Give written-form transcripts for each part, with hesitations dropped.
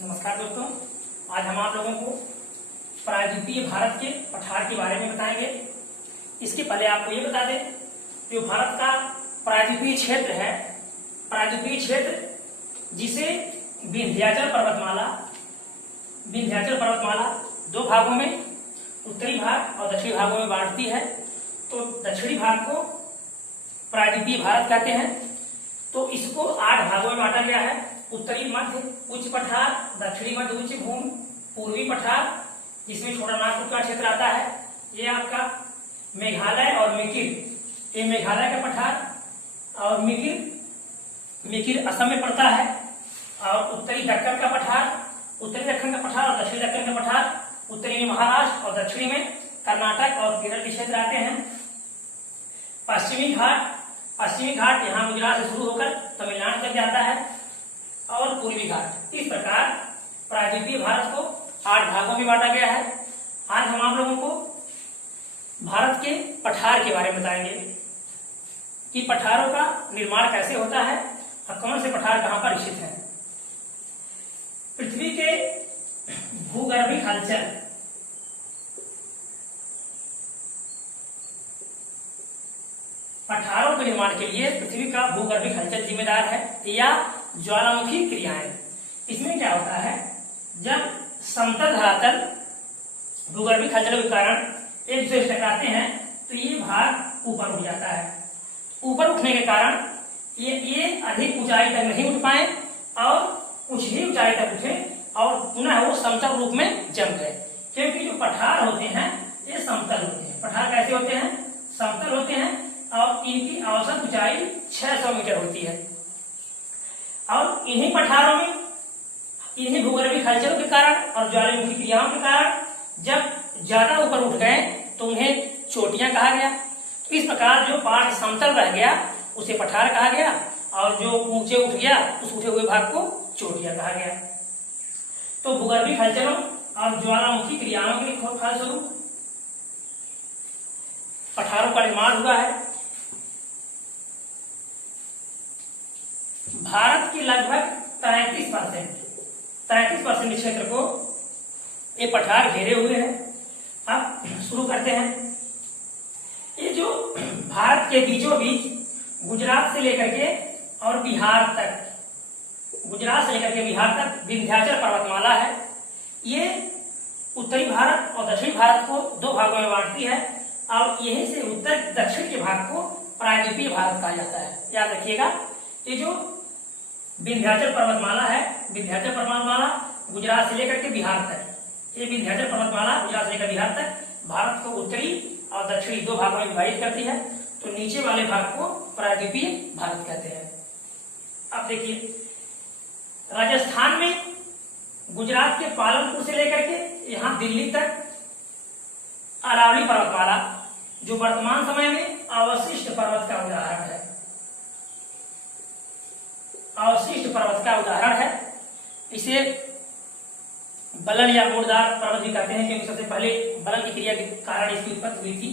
नमस्कार दोस्तों, आज हम आप लोगों को प्रायद्वीपीय भारत के पठार के बारे में बताएंगे। इसके पहले आपको ये बता दें, जो भारत का प्रायद्वीपीय क्षेत्र है, प्रायद्वीपीय क्षेत्र जिसे विंध्याचल पर्वतमाला दो भागों में, उत्तरी भाग और दक्षिणी भागों में बांटती है। तो दक्षिणी भाग को प्रायद्वीपीय भारत कहते हैं। तो इसको 8 भागों में बांटा गया है। उत्तरी मध्य उच्च पठार, दक्षिणी मध्य उच्च भूमि, पूर्वी पठार जिसमें छोटा नागपुर का क्षेत्र आता है, ये आपका मेघालय और मिकिर, ये मेघालय का पठार, और मिकिर असम में पड़ता है। और उत्तरी दक्कन का पठार, उत्तरी दक्कन का पठार और दक्षिणी दक्कन का पठार, उत्तरी में महाराष्ट्र और दक्षिणी में कर्नाटक और केरल के क्षेत्र आते हैं। पश्चिमी घाट यहाँ गुजरात से शुरू होकर तमिलनाडु तक जाता है, और पूर्वी घाट। इस प्रकार प्रायद्वीपीय भारत को 8 भागों में बांटा गया है। आज हम आप लोगों को भारत के पठार के बारे में बताएंगे कि पठारों का निर्माण कैसे होता है और कौन से पठार कहां पर स्थित हैं। पृथ्वी के भूगर्भिक हलचल, पठारों के निर्माण के लिए पृथ्वी का भूगर्भिक हलचल जिम्मेदार है, या ज्वालामुखी क्रियाएं। इसमें क्या होता है, जब समतल धरातल भूगर्भिक हलचल के कारण एक दूसरे से टकराते हैं तो ये भाग ऊपर उठ जाता है। ऊपर उठने के कारण ये अधिक ऊंचाई तक नहीं उठ पाए और कुछ ही ऊंचाई तक उठे और पुनः वो समतल रूप में जम गए। क्योंकि जो पठार होते हैं ये समतल होते हैं। पठार कैसे होते हैं? समतल होते हैं और इनकी औसत ऊंचाई 600 मीटर होती है। और इन्हीं पठारों में इन्हीं भूगर्भिक हलचलों के कारण और ज्वालामुखी क्रियाओं के कारण जब ज्यादा ऊपर उठ गए तो उन्हें चोटियां कहा गया। तो इस प्रकार जो पार्ट समतल रह गया उसे पठार कहा गया, और जो ऊंचे उठ गया उस उठे हुए भाग को चोटियां कहा गया। तो भूगर्भिक हलचलों और ज्वालामुखी क्रियाओं के फलस्वरूप पठारों का निर्माण हुआ है। भारत के लगभग 33% क्षेत्र को ये पठार घेरे हुए हैं। अब शुरू करते हैं। ये जो भारत के बीचों बीच गुजरात से लेकर के बिहार तक विंध्याचल पर्वतमाला है। ये उत्तरी भारत और दक्षिणी भारत को 2 भागों में बांटती है, और यहीं से उत्तर दक्षिण के भाग को प्रायद्वीपीय भारत कहा जाता है। याद रखिएगा, ये जो विंध्याचल पर्वतमाला है, विंध्याचल पर्वतमाला गुजरात से लेकर के बिहार तक, ये विंध्याचल पर्वतमाला गुजरात से लेकर बिहार तक भारत को उत्तरी और दक्षिणी 2 भागों में विभाजित करती है। तो नीचे वाले भाग को प्रायद्वीपीय भारत कहते हैं। अब देखिए, राजस्थान में गुजरात के पालनपुर से लेकर के यहाँ दिल्ली तक अरावली पर्वतमाला, जो वर्तमान समय में अवशिष्ट पर्वत का उदाहरण है, अवशिष्ट पर्वत का उदाहरण है। इसे बलन या मोड़दार पर्वत भी कहते हैं, क्योंकि सबसे पहले बलन की क्रिया के कारण इसकी उत्पत्ति हुई थी,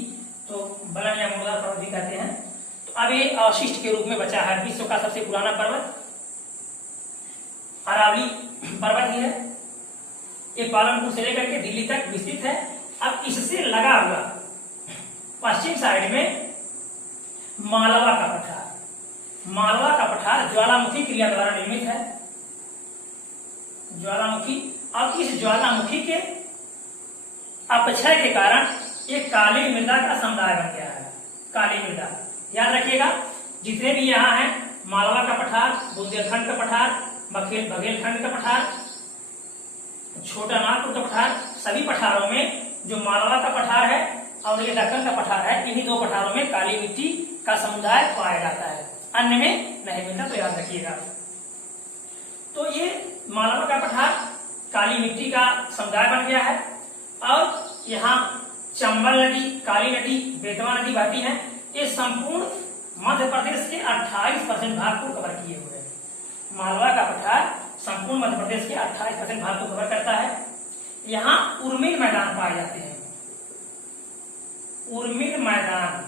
तो बलन या मोड़दार पर्वत भी कहते हैं। तो अब ये अवशिष्ट के रूप में बचा है। विश्व का सबसे पुराना पर्वत अरावली पर्वत ही है। ये पालनपुर से लेकर के दिल्ली तक विस्तृत है। अब इससे लगा हुआ पश्चिम साइड में मालवा का पठार ज्वालामुखी क्रिया द्वारा निर्मित है। ज्वालामुखी, अब इस ज्वालामुखी के अपक्षय के कारण एक काली मृदा का समुदाय बन गया है। काली मृदा, याद रखिएगा, जितने भी यहाँ हैं, मालवा का पठार, बुंदेलखंड का पठार, बघेलखंड का पठार, छोटा नागपुर का पठार, सभी पठारों में जो मालवा का पठार है और ये दक्कन का पठार है, इन्हीं 2 पठारों में काली मिट्टी का समुदाय पाया जाता है, अन्य में नहीं मिलता। तो याद रखिएगा। तो ये मालवा का पठार काली मिट्टी का समुदाय बन गया है, और यहाँ चंबल नदी, काली नदी, बेतवा नदी बहती है। ये संपूर्ण मध्य प्रदेश के 28% भाग को कवर किए हुए हैं। मालवा का पठार संपूर्ण मध्य प्रदेश के 28% भाग को कवर करता है। यहाँ उर्मिल मैदान पाए जाते हैं। उर्मिल मैदान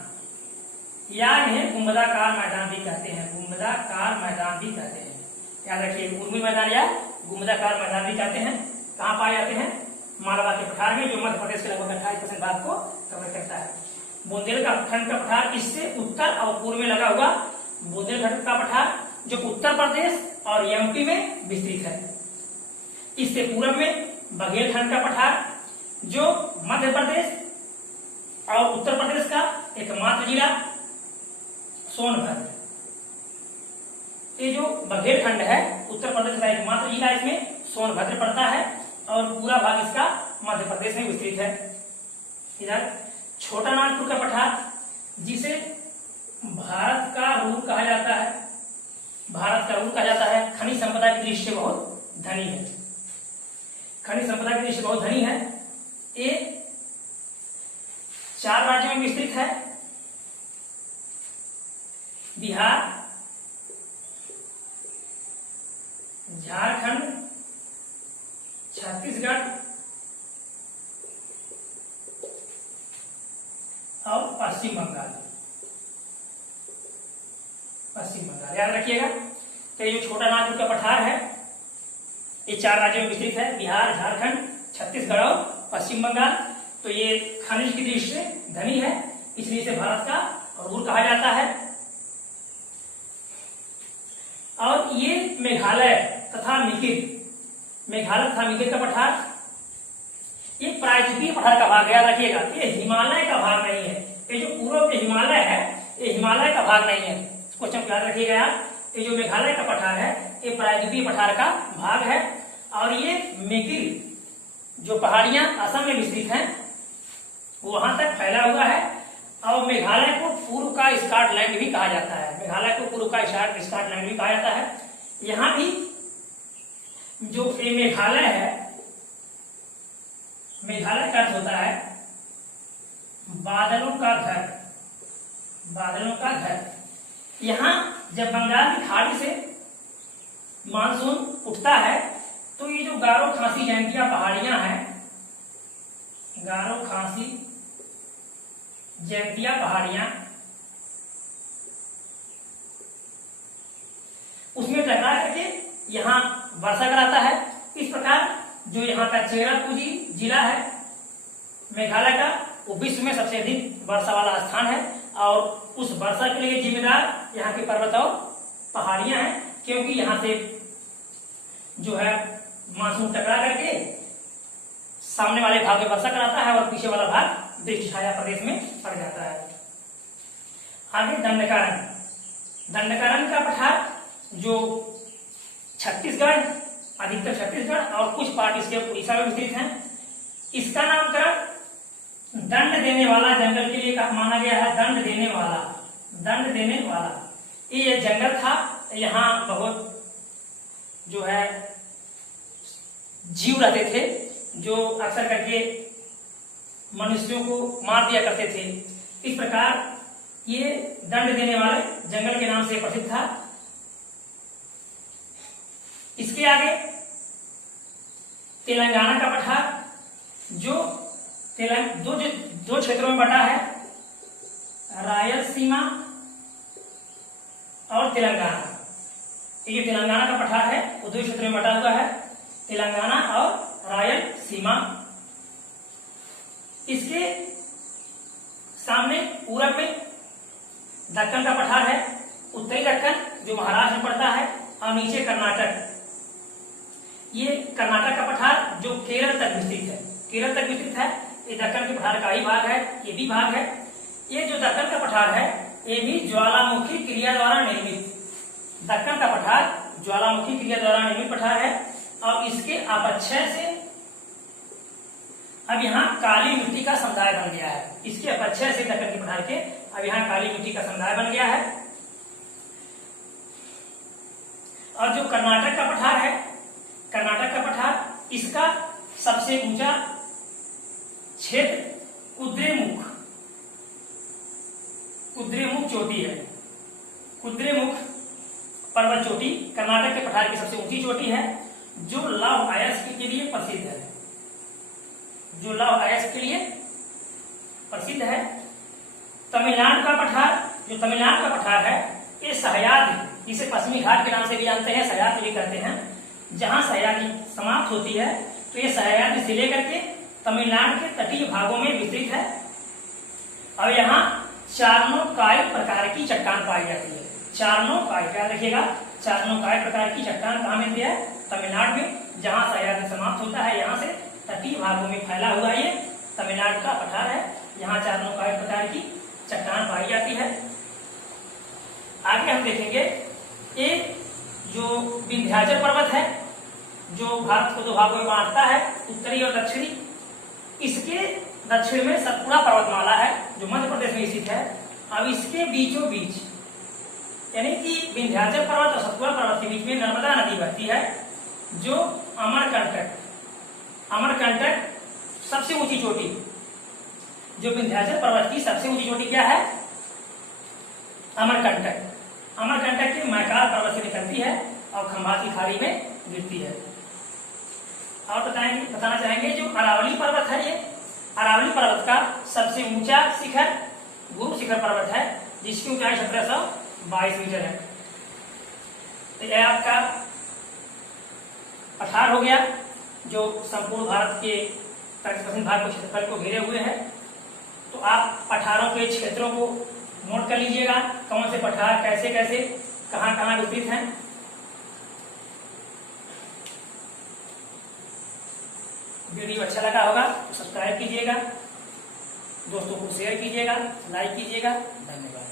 या इन्हें गुंबदाकार मैदान भी कहते हैं। याद रखिए, उर्मी मैदान या घुमदाकार मैदान भी कहते हैं। कहाँ पाए जाते हैं? मालवा के पठार में, जो मध्य प्रदेश के लगभग 28% भाग को कवर करता है। बुंदेलखंड का पठार इससे उत्तर और पूर्व में लगा हुआ बुंदेलखंड का पठार जो उत्तर प्रदेश और एमपी में विस्तृत है। इससे पूर्व में बघेलखंड का पठार जो मध्य प्रदेश और उत्तर प्रदेश का एकमात्र जिला सोनभद्र। ये जो बघेलखंड है उत्तर प्रदेश का एकमात्र जिला, इसमें सोनभद्र पड़ता है और पूरा भाग इसका मध्य प्रदेश में विस्तृत है। इधर छोटा नागपुर का पठार जिसे भारत का रूर कहा जाता है, भारत का रूर कहा जाता है, खनिज संपदा की दृष्टि से बहुत धनी है, खनिज संपदा की दृष्टि से बहुत धनी है। ये 4 राज्यों में विस्तृत है, बिहार, झारखंड, छत्तीसगढ़ और पश्चिम बंगाल। याद रखिएगा। तो ये जो छोटा नागपुर का पठार है ये 4 राज्यों में विस्तृत है, बिहार, झारखंड, छत्तीसगढ़ और पश्चिम बंगाल। तो ये खनिज की दृष्टि से धनी है, इसलिए इसे भारत का रूर कहा जाता है। और ये मेघालय तथा मिकिर का पठार ये प्रायद्वीपीय पठार का भाग, याद रखिएगा। ये हिमालय का भाग नहीं है, ये जो पूर्व में हिमालय है ये हिमालय का भाग नहीं है, क्वेश्चन याद रखिएगा यार। ये जो मेघालय का पठार है ये प्रायद्वीपीय पठार का भाग है। और ये मिकिर जो पहाड़ियां असम में विस्तृत हैं वो वहां तक फैला हुआ है। और मेघालय को पूर्व का स्कॉटलैंड भी कहा जाता है, मेघालय को पूर्व का स्कॉटलैंड भी कहा जाता है। यहाँ भी जो ये मेघालय है, मेघालय का अर्थ होता है बादलों का घर, बादलों का घर। यहाँ जब बंगाल की खाड़ी से मानसून उठता है तो ये जो गारो खासी जयंतिया पहाड़ियां हैं, गारो खासी जयंतिया पहाड़ियां, उसमें टकरा करके यहाँ वर्षा कराता है। इस प्रकार जो यहाँ का चेरापूंजी जिला है मेघालय का, वो विश्व में सबसे अधिक वर्षा वाला स्थान है। और उस वर्षा के लिए जिम्मेदार यहाँ के पर्वत और पहाड़ियां हैं, क्योंकि यहाँ से जो है मानसून टकरा करके सामने वाले भाग में वर्षा कराता है और पीछे वाला भाग दृष्टि छाया प्रदेश में पड़ जाता है। आगे दंडकारण्य, दंडकारण्य का पठार जो छत्तीसगढ़, अधिकतर छत्तीसगढ़ और कुछ पार्ट इसके उड़ीसा में विस्तृत हैं। इसका नामकरण दंड देने वाला जंगल के लिए माना गया है, दंड देने वाला, दंड देने वाला। ये जंगल था, यहाँ बहुत जो है जीव रहते थे जो अक्सर करके मनुष्यों को मार दिया करते थे। इस प्रकार ये दंड देने वाले जंगल के नाम से प्रसिद्ध था। इसके आगे तेलंगाना का पठार जो दो क्षेत्रों में बटा है, रायलसीमा और तेलंगाना। ये जो तेलंगाना का पठार है वो 2 क्षेत्रों में बटा हुआ है, तेलंगाना और रायलसीमा। इसके सामने पूरब में दक्कन का पठार है, उत्तरी दक्कन जो महाराष्ट्र में पड़ता है, और नीचे कर्नाटक। ये कर्नाटक का पठार जो केरल तक विस्तृत है, केरल तक विस्तृत है। ये दक्कन के पठार का ही भाग है, ये भी भाग है। ये जो दक्कन का पठार है ये भी ज्वालामुखी क्रिया द्वारा निर्मित, दक्कन का पठार ज्वालामुखी क्रिया द्वारा निर्मित पठार है। और इसके अपक्षय से अब यहाँ काली मिट्टी का समुदाय बन गया है, इसके अपक्षय से दक्कन के पठार के अब यहाँ काली मिट्टी का समुदाय बन गया है। और जो कर्नाटक का पठार है, कर्नाटक का पठार इसका सबसे ऊंचा क्षेत्र कुद्रेमुख चोटी है। कुद्रेमुख पर्वत चोटी कर्नाटक के पठार की सबसे ऊंची चोटी है, जो लौह अयस्क के लिए प्रसिद्ध है, जो लौह अयस्क के लिए प्रसिद्ध है। तमिलनाडु का पठार, जो तमिलनाडु का पठार है ये सह्याद्री, जिसे पश्चिमी घाट के नाम से भी जानते हैं, सह्याद्री भी कहते हैं। जहां सह्याद्री समाप्त होती है, तो ये सह्याद्री से लेकर के तमिलनाडु के तटीय भागों में विस्तृत है। और यहाँ चार्नोकाई प्रकार की चट्टान पाई जाती है। चार्नोकाई, क्या रखिएगा, चार्नोकाई प्रकार की चट्टान कहाँ मिलती है? तमिलनाडु में, जहां सह्याद्री समाप्त होता है, यहाँ से तटीय भागों में फैला हुआ ये तमिलनाडु का पठार है। यहाँ चार्नोकाई प्रकार की चट्टान पाई जाती है। आगे हम देखेंगे एक जो विंध्याचल पर्वत है, जो भारत को दो भागों में बांटता है, उत्तरी और दक्षिणी। इसके दक्षिण में सतपुड़ा पर्वतमाला है, जो मध्य प्रदेश में स्थित है। अब इसके बीचों बीच, यानी कि विंध्याचल पर्वत और सतपुड़ा पर्वत के बीच में नर्मदा नदी बहती है, जो अमरकंटक सबसे ऊंची चोटी, जो विंध्याचल पर्वत की सबसे ऊंची चोटी क्या है? अमरकंटक। अमरकंटक के मैकाल पर्वत से निकलती है और खंभात की खाड़ी में गिरती है। और बताना चाहेंगे जो अरावली पर्वत है, ये अरावली पर्वत का सबसे ऊंचा शिखर गुरु शिखर पर्वत है, जिसकी ऊंचाई 1722 मीटर है। तो यह आपका पठार हो गया, जो संपूर्ण भारत के 30% भाग के क्षेत्रफल को घेरे हुए है। तो आप पठारों के क्षेत्रों को नोट कर लीजिएगा, कौन से पठार कैसे कैसे कहां कहां विस्तृत हैं। वीडियो अच्छा लगा होगा तो सब्सक्राइब कीजिएगा, दोस्तों को शेयर कीजिएगा, लाइक कीजिएगा। धन्यवाद।